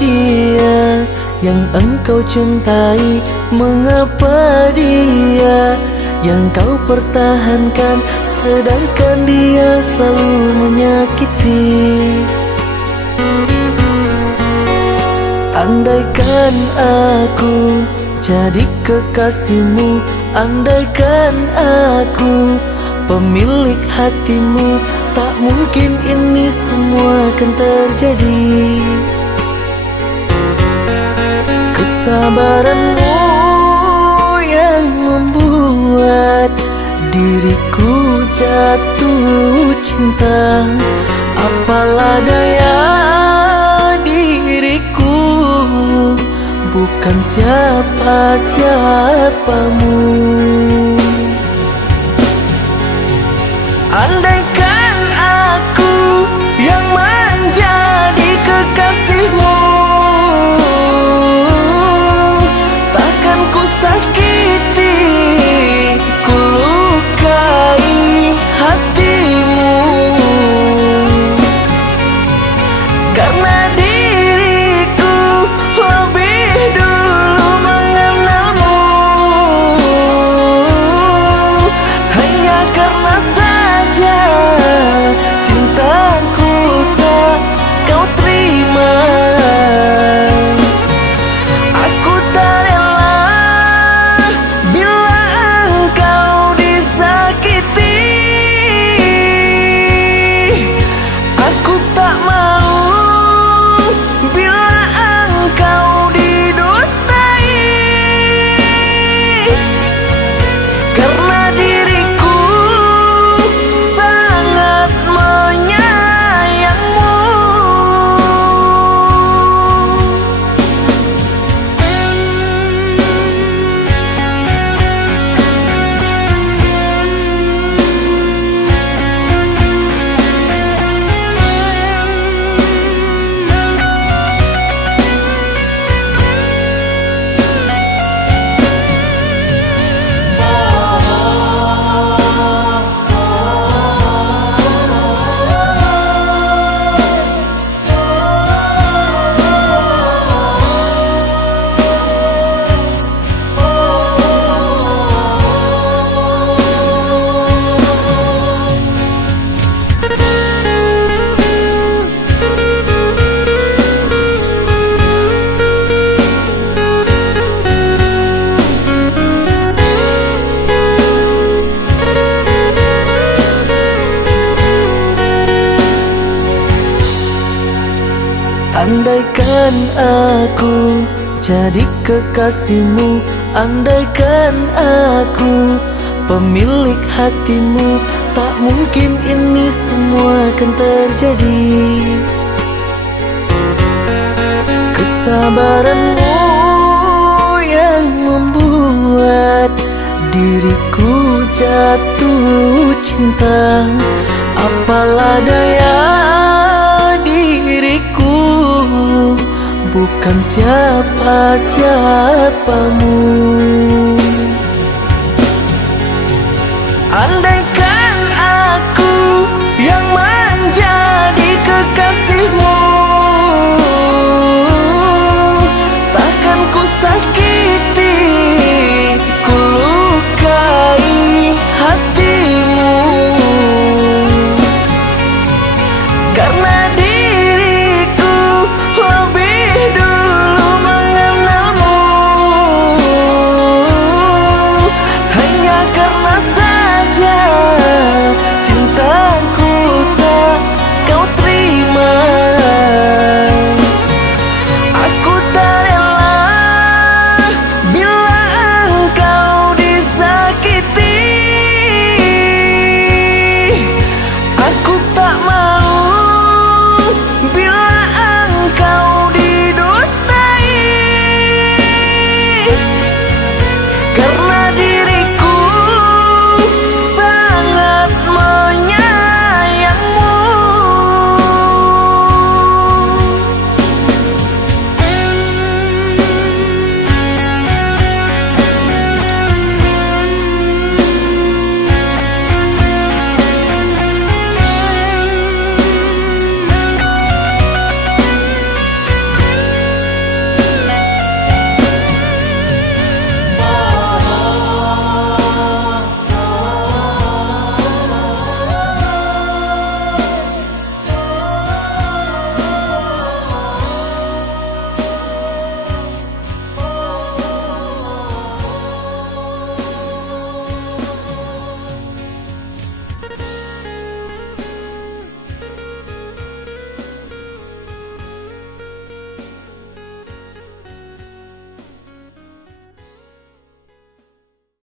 dia yang engkau cintai? Mengapa dia yang kau pertahankan, sedangkan dia selalu menyakiti? Andaikan aku jadi kekasihmu, andaikan aku pemilik hatimu, tak mungkin ini semua akan terjadi. Kesabaranmu yang membuat diriku jatuh cinta. Apalah daya diriku, bukan siapa-siapamu. Andaikan aku yang menjadi kekasihmu, takkan ku sakiti, ku lukai hatimu. Karena diriku lebih dulu mengenalmu, hanya karena cintaku tak kau terima. Aku tak rela bila engkau disakiti. Aku tak mau bila engkau didustai. Karena diriku sangat menyayangmu. Andaikan aku jadi kekasihmu, andaikan aku pemilik hatimu, tak mungkin ini semua akan terjadi. Kesabaranmu yang membuat diriku jatuh cinta. Apalah daya diriku, bukan siapa-siapamu. Andaikan aku yang menjadi kekasihmu, takkan ku sakiti, ku lukai hatimu. Karena diriku lebih dulu mengenalmu, hanya karena